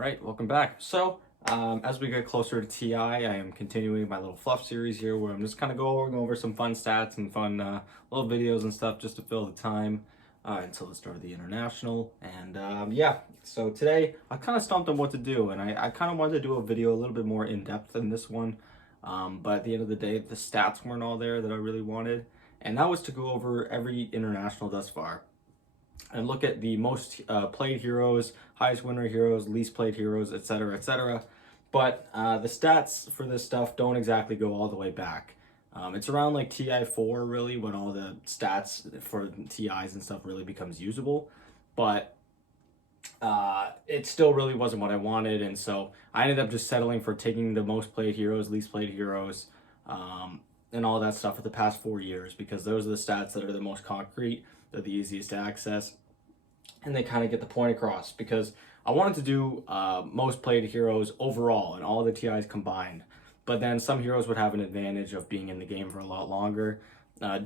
Alright, welcome back. As we get closer to TI, I am continuing my little fluff series here where I'm just kind of going over some fun stats and fun little videos and stuff just to fill the time until the start of the International. So today I kind of stumped on what to do, and I kind of wanted to do a video a little bit more in-depth than this one. But at the end of the day, the stats weren't all there that I really wanted, and that was to go over every International thus far and look at the most played heroes, highest win rate heroes, least played heroes, etc., etc. But the stats for this stuff don't exactly go all the way back. It's around like TI4 really when all the stats for TIs and stuff really becomes usable. But it still really wasn't what I wanted, and so I ended up just settling for taking the most played heroes, least played heroes, and all that stuff for the past 4 years, because those are the stats that are the most concrete, they're the easiest to access, and they kind of get the point across. Because I wanted to do most played heroes overall and all the TIs combined, but then some heroes would have an advantage of being in the game for a lot longer.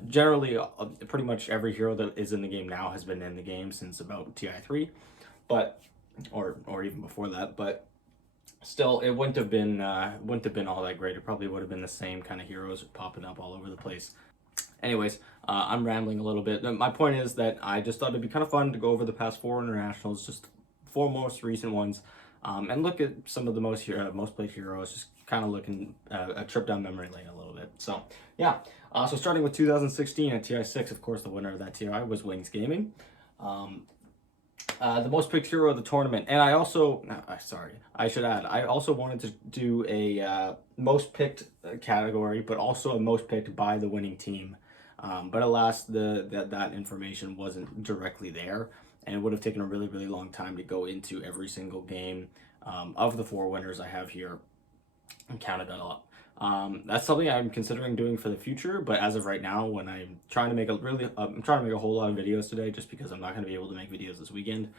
Generally, pretty much every hero that is in the game now has been in the game since about TI3, but or even before that. But still, it wouldn't have been all that great. It probably would have been the same kind of heroes popping up all over the place. Anyways, I'm rambling a little bit. My point is that I just thought it'd be kind of fun to go over the past 4 internationals, just 4 most recent ones, and look at some of the most played heroes, just kind of looking a trip down memory lane a little bit. So yeah, so starting with 2016 at TI6, of course, the winner of that TI was Wings Gaming. The most picked hero of the tournament, and I also, I should add, I also wanted to do a most picked category, but also a most picked by the winning team. But alas, that information wasn't directly there, and it would have taken a really, really long time to go into every single game of the 4 winners I have here and counted that up. That's something I'm considering doing for the future, but as of right now, when I'm trying to make I'm trying to make a whole lot of videos today, just because I'm not going to be able to make videos this weekend.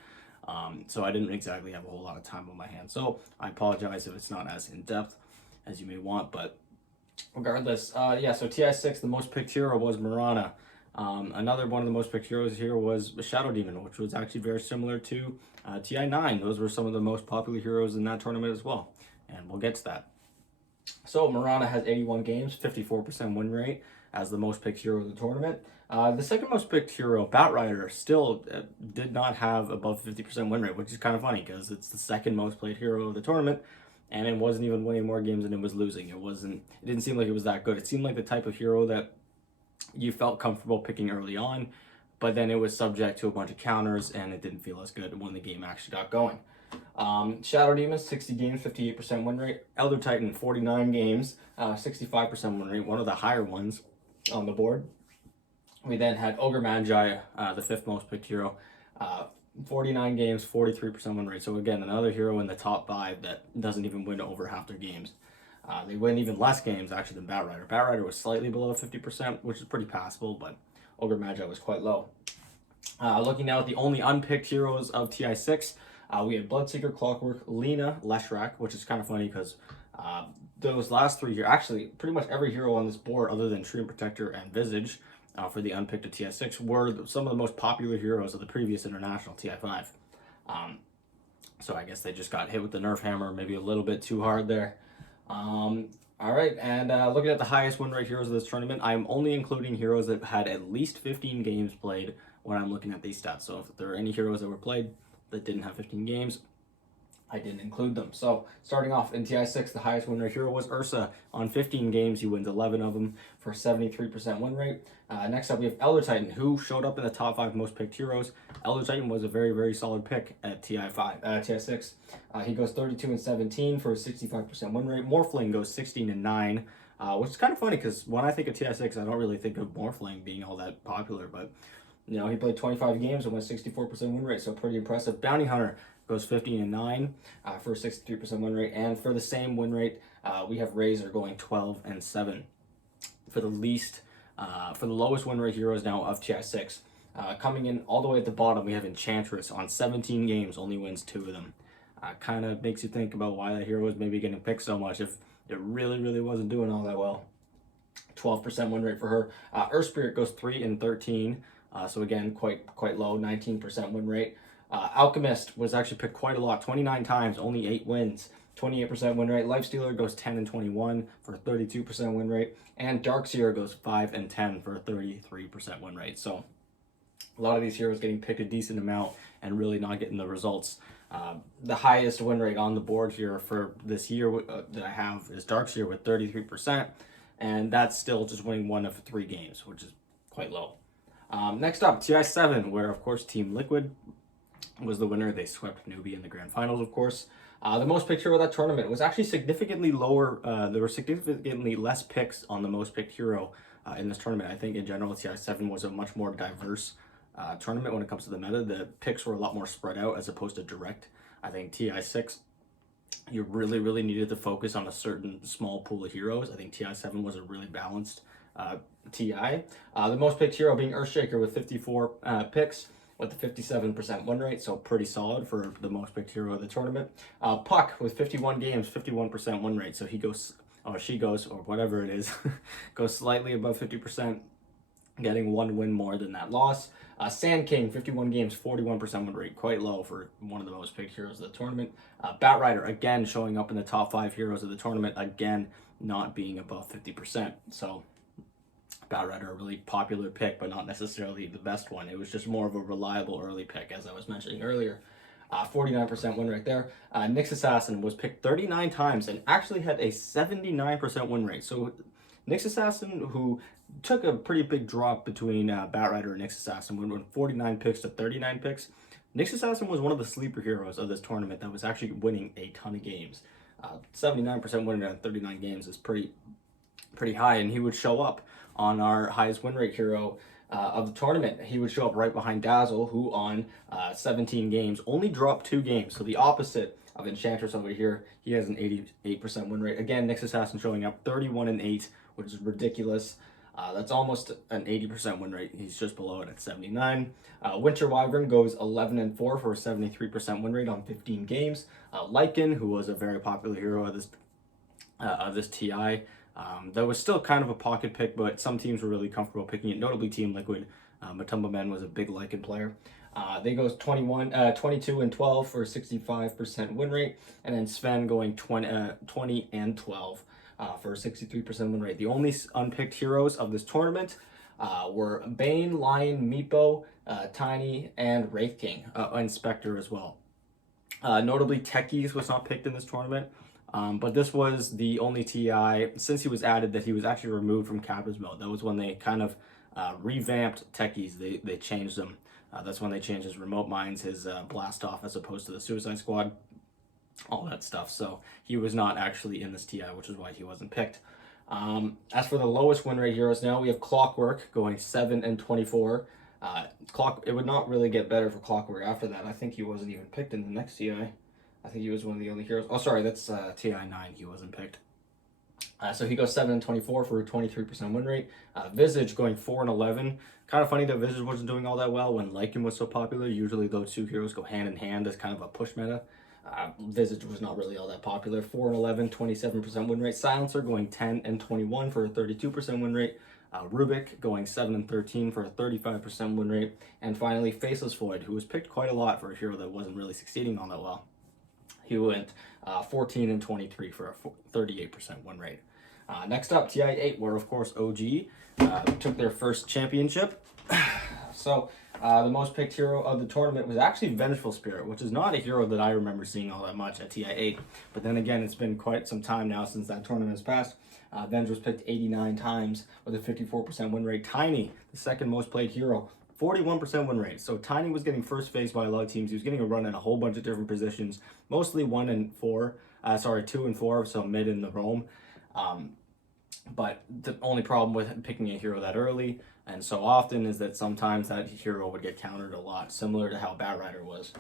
So I didn't exactly have a whole lot of time on my hands. So I apologize if it's not as in-depth as you may want, but regardless, yeah, so TI6, the most picked hero was Mirana. Another one of the most picked heroes here was Shadow Demon, which was actually very similar to TI9. Those were some of the most popular heroes in that tournament as well, and we'll get to that. So Mirana has 81 games, 54% win rate as the most picked hero of the tournament. The second most picked hero, Batrider, still did not have above 50% win rate, which is kind of funny because it's the second most played hero of the tournament, and it wasn't even winning more games than it was losing. It didn't seem like it was that good. It seemed like the type of hero that you felt comfortable picking early on, but then it was subject to a bunch of counters, and it didn't feel as good when the game actually got going. Shadow Demon, 60 games, 58% win rate. Elder Titan, 49 games, 65% win rate, one of the higher ones on the board. We then had Ogre Magi, the 5th most picked hero, 49 games, 43% win rate. So again, another hero in the top 5 that doesn't even win over half their games. They win even less games actually than Batrider. Batrider was slightly below 50%, which is pretty passable, but Ogre Magi was quite low. Looking now at the only unpicked heroes of TI6, we had Bloodseeker, Clockwork, Lena, Leshrac, which is kind of funny because those last 3 here, actually pretty much every hero on this board other than Treant Protector and Visage for the unpicked of TI6 were some of the most popular heroes of the previous International, TI5. So I guess they just got hit with the nerf hammer maybe a little bit too hard there. Alright, and looking at the highest win rate heroes of this tournament, I'm only including heroes that had at least 15 games played when I'm looking at these stats. So if there are any heroes that were played that didn't have 15 games, I didn't include them. So starting off in TI6, the highest win rate hero was Ursa. On 15 games, he wins 11 of them for 73% win rate. Next up, we have Elder Titan, who showed up in the top 5 most picked heroes. Elder Titan was a very, very solid pick at TI6. He goes 32 and 17 for a 65% win rate. Morphling goes 16 and 9, which is kind of funny because when I think of TI6, I don't really think of Morphling being all that popular, but you know, he played 25 games and went 64% win rate, so pretty impressive. Bounty Hunter goes 15 and 9 for a 63% win rate, and for the same win rate, we have Razor going 12 and 7 for the lowest win rate heroes now of TI6. Coming in all the way at the bottom, we have Enchantress. On 17 games, only wins 2 of them. Kind of makes you think about why that hero was maybe getting picked so much if it really, really wasn't doing all that well. 12% win rate for her. Earth Spirit goes 3 and 13. So again, quite low, 19% win rate. Alchemist was actually picked quite a lot, 29 times, only 8 wins, 28% win rate. Lifestealer goes 10 and 21 for a 32% win rate, and Darkseer goes 5 and 10 for a 33% win rate. So a lot of these heroes getting picked a decent amount and really not getting the results. The highest win rate on the board here for this year that I have is Darkseer with 33%, and that's still just winning 1 of 3 games, which is quite low. Next up, TI7, where of course Team Liquid was the winner. They swept Newbie in the grand finals, of course. The most picked hero of that tournament was actually significantly lower. There were significantly less picks on the most picked hero in this tournament. I think in general, TI7 was a much more diverse tournament when it comes to the meta. The picks were a lot more spread out as opposed to direct. I think TI6, you really needed to focus on a certain small pool of heroes. I think TI7 was a really balanced TI. The most picked hero being Earthshaker with 54 picks with a 57% win rate, so pretty solid for the most picked hero of the tournament. Puck with 51 games, 51% win rate, so he goes, or she goes, or whatever it is, goes slightly above 50%, getting 1 win more than that loss. Sand King, 51 games, 41% win rate, quite low for one of the most picked heroes of the tournament. Batrider, again, showing up in the top 5 heroes of the tournament, again, not being above 50%, so Batrider, a really popular pick, but not necessarily the best one. It was just more of a reliable early pick, as I was mentioning earlier. 49% win rate there. Nyx Assassin was picked 39 times and actually had a 79% win rate. So Nyx Assassin, who took a pretty big drop between Batrider and Nyx Assassin, went from 49 picks to 39 picks. Nyx Assassin was one of the sleeper heroes of this tournament that was actually winning a ton of games. 79% win rate on 39 games is pretty high, and he would show up on our highest win rate hero of the tournament. He would show up right behind Dazzle, who on 17 games only dropped 2 games. So the opposite of Enchantress over here. He has an 88% win rate. Again, Nyx Assassin showing up 31 and 8, which is ridiculous. That's almost an 80% win rate. He's just below it at 79. Winter Wyvern goes 11 and 4 for a 73% win rate on 15 games. Lycan, who was a very popular hero of this TI, that was still kind of a pocket pick, but some teams were really comfortable picking it, notably Team Liquid. Matumba Men was a big Lycan player. They goes 22 and 12 for a 65% win rate, and then Sven going 20 and 12 for a 63% win rate. The only unpicked heroes of this tournament were Bane, Lion, Meepo, Tiny, and Wraith King, and Spectre as well. Notably, Techies was not picked in this tournament. But this was the only TI, since he was added, that he was actually removed from Captain's Mode. That was when they kind of revamped Techies. They changed them. That's when they changed his Remote Mines, his Blast Off, as opposed to the Suicide Squad, all that stuff. So he was not actually in this TI, which is why he wasn't picked. As for the lowest win rate heroes now, we have Clockwork going 7 and 24. It would not really get better for Clockwork after that. I think he wasn't even picked in the next TI. I think he was one of the only heroes. Oh, sorry, that's TI9. He wasn't picked. So he goes 7 and 24 for a 23% win rate. Visage going 4 and 11. Kind of funny that Visage wasn't doing all that well when Lycan was so popular. Usually those two heroes go hand in hand as kind of a push meta. Visage was not really all that popular. 4 and 11, 27% win rate. Silencer going 10 and 21 for a 32% win rate. Rubik going 7 and 13 for a 35% win rate. And finally, Faceless Void, who was picked quite a lot for a hero that wasn't really succeeding all that well. He went 14 and 23 for a 38% win rate. Next up, TI8, where of course OG took their first championship. So the most picked hero of the tournament was actually Vengeful Spirit, which is not a hero that I remember seeing all that much at TI8. But then again, it's been quite some time now since that tournament has passed. Venge was picked 89 times with a 54% win rate. Tiny, the second most played hero, 41% win rate. So Tiny was getting first phase by a lot of teams. He was getting a run in a whole bunch of different positions, mostly 2 and 4, so mid in the roam. But the only problem with picking a hero that early and so often is that sometimes that hero would get countered a lot, similar to how Batrider was.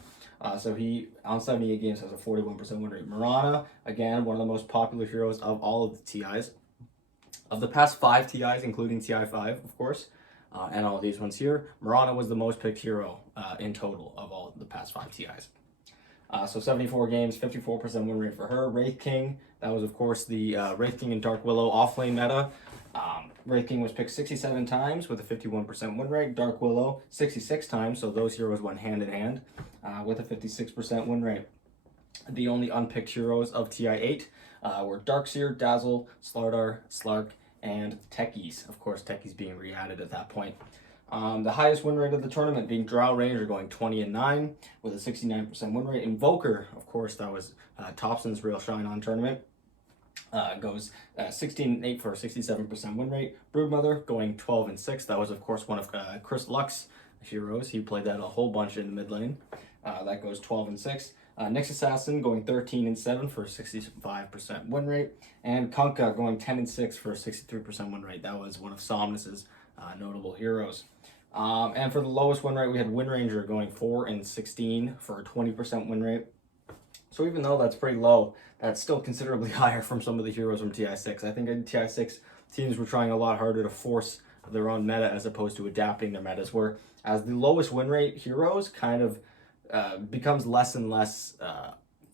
So he, on 78 games, has a 41% win rate. Mirana, again, one of the most popular heroes of all of the TIs. Of the past 5 TIs, including TI5, of course, and all of these ones here, Mirana was the most picked hero in total of all the past 5 TIs. So 74 games, 54% win rate for her. Wraith King, that was of course the Wraith King and Dark Willow offlane meta. Wraith King was picked 67 times with a 51% win rate. Dark Willow 66 times, so those heroes went hand in hand with a 56% win rate. The only unpicked heroes of TI8 were Darkseer, Dazzle, Slardar, Slark, and Techies. Of course, Techies being re-added at that point. The highest win rate of the tournament being Drow Ranger going 20-9 with a 69% win rate. Invoker, of course, that was Thompson's real shine on tournament. Goes 16-8 for a 67% win rate. Broodmother going 12-6. That was, of course, one of Chris Luck's heroes. He played that a whole bunch in the mid lane. That goes 12-6. Nyx Assassin going 13-7 for a 65% win rate. And Kunkka going 10-6 for a 63% win rate. That was one of Somnus's notable heroes. And for the lowest win rate, we had Windranger going 4-16 for a 20% win rate. So even though that's pretty low, that's still considerably higher from some of the heroes from TI6. I think in TI6, teams were trying a lot harder to force their own meta as opposed to adapting their metas, where as the lowest win rate heroes kind of becomes less and less,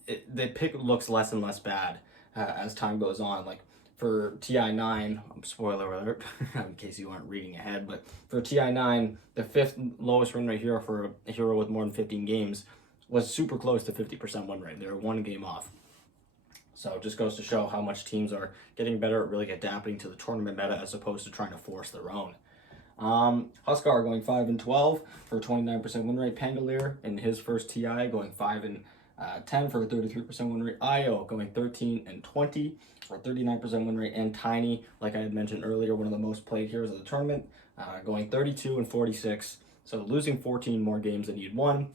the pick looks less and less bad as time goes on. Like for TI9, spoiler alert, in case you aren't reading ahead, but for TI9, the 5th lowest win rate hero for a hero with more than 15 games was super close to 50% win rate. They were one game off. So it just goes to show how much teams are getting better at really adapting to the tournament meta as opposed to trying to force their own. Huskar going 5-12 for a 29% win rate. Pangolier in his first TI going 5-10 for a 33% win rate. Io going 13-20 for a 39% win rate. And Tiny, like I had mentioned earlier, one of the most played heroes of the tournament, going 32-46. So losing 14 more games than he'd won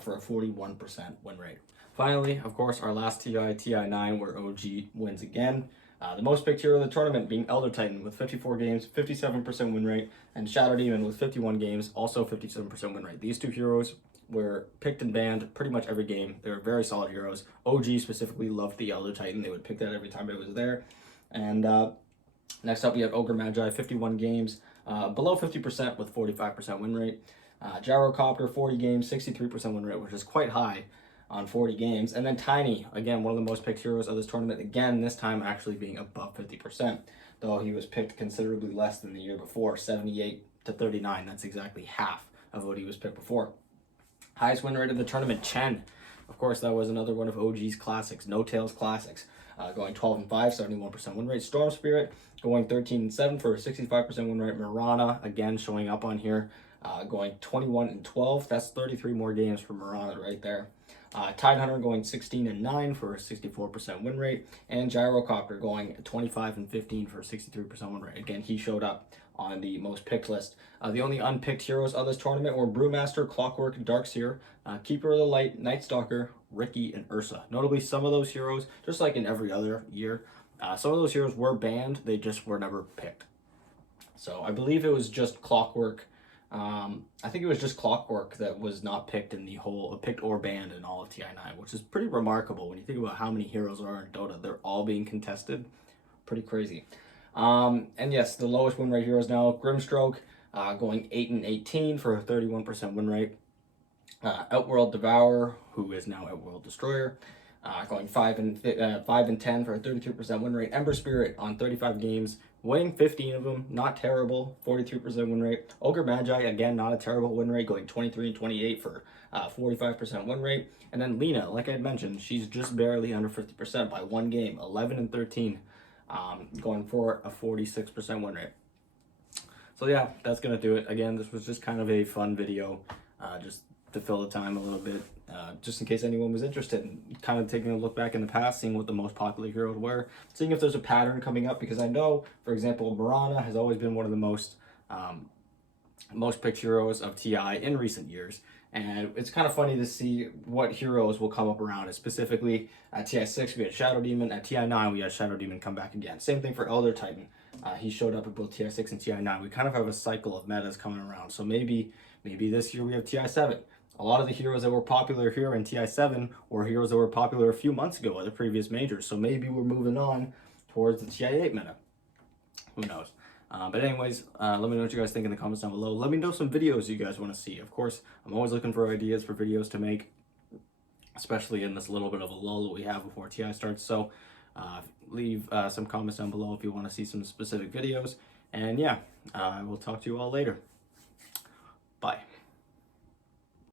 for a 41% win rate. Finally, of course, our last TI, TI9, where OG wins again. The most picked hero of the tournament being Elder Titan with 54 games, 57% win rate, and Shadow Demon with 51 games, also 57% win rate. These two heroes were picked and banned pretty much every game. They were very solid heroes. OG specifically loved the Elder Titan. They would pick that every time it was there. And next up, we have Ogre Magi, 51 games, below 50% with 45% win rate. Gyrocopter, 40 games, 63% win rate, which is quite high on 40 games. And then Tiny, again, one of the most picked heroes of this tournament, again, this time actually being above 50%, though he was picked considerably less than the year before, 78-39. That's exactly half of what he was picked before. Highest win rate of the tournament, Chen. Of course, that was another one of OG's classics, No Tails classics, going 12-5, 71% win rate. Storm Spirit going 13-7 for a 65% win rate. Mirana, again, showing up on here, going 21-12. That's 33 more games for Mirana right there. Tidehunter going 16-9 for a 64% win rate, and Gyrocopter going 25-15 for a 63% win rate. Again, he showed up on the most picked list. The only unpicked heroes of this tournament were Brewmaster, Clockwork, Darkseer, Keeper of the Light, Night Stalker, Ricky, and Ursa. Notably, some of those heroes, just like in every other year, some of those heroes were banned. They just were never picked. So I believe it was just Clockwork. I think it was just Clockwork that was not picked in the whole, picked or banned in all of TI9, which is pretty remarkable when you think about how many heroes are in Dota. They're all being contested. Pretty crazy. And yes, the lowest win rate heroes now, Grimstroke, going 8-18 for a 31% win rate. Outworld Devourer, who is now Outworld Destroyer, going 5-10 for a 32% win rate. Ember Spirit on 35 games, winning 15 of them, not terrible, 43% win rate. Ogre Magi, again, not a terrible win rate, going 23-28 for 45% win rate. And then Lena, like I had mentioned, she's just barely under 50% by one game, 11-13, going for a 46% win rate. So yeah, that's going to do it. Again, this was just kind of a fun video, just to fill the time a little bit, just in case anyone was interested in kind of taking a look back in the past, seeing what the most popular heroes were, seeing if there's a pattern coming up, because I know, for example, Mirana has always been one of the most picked heroes of TI in recent years, and it's kind of funny to see what heroes will come up around it. Specifically, at TI6 we had Shadow Demon, at TI9 we had Shadow Demon come back again. Same thing for Elder Titan. He showed up at both TI6 and TI9. We kind of have a cycle of metas coming around, so maybe this year we have TI7. A lot of the heroes that were popular here in TI7 were heroes that were popular a few months ago at the previous majors. So maybe we're moving on towards the TI8 meta. Who knows? But anyways, let me know what you guys think in the comments down below. Let me know some videos you guys want to see. Of course, I'm always looking for ideas for videos to make. especially in this little bit of a lull that we have before TI starts. So leave some comments down below if you want to see some specific videos. And yeah, I will talk to you all later. Bye.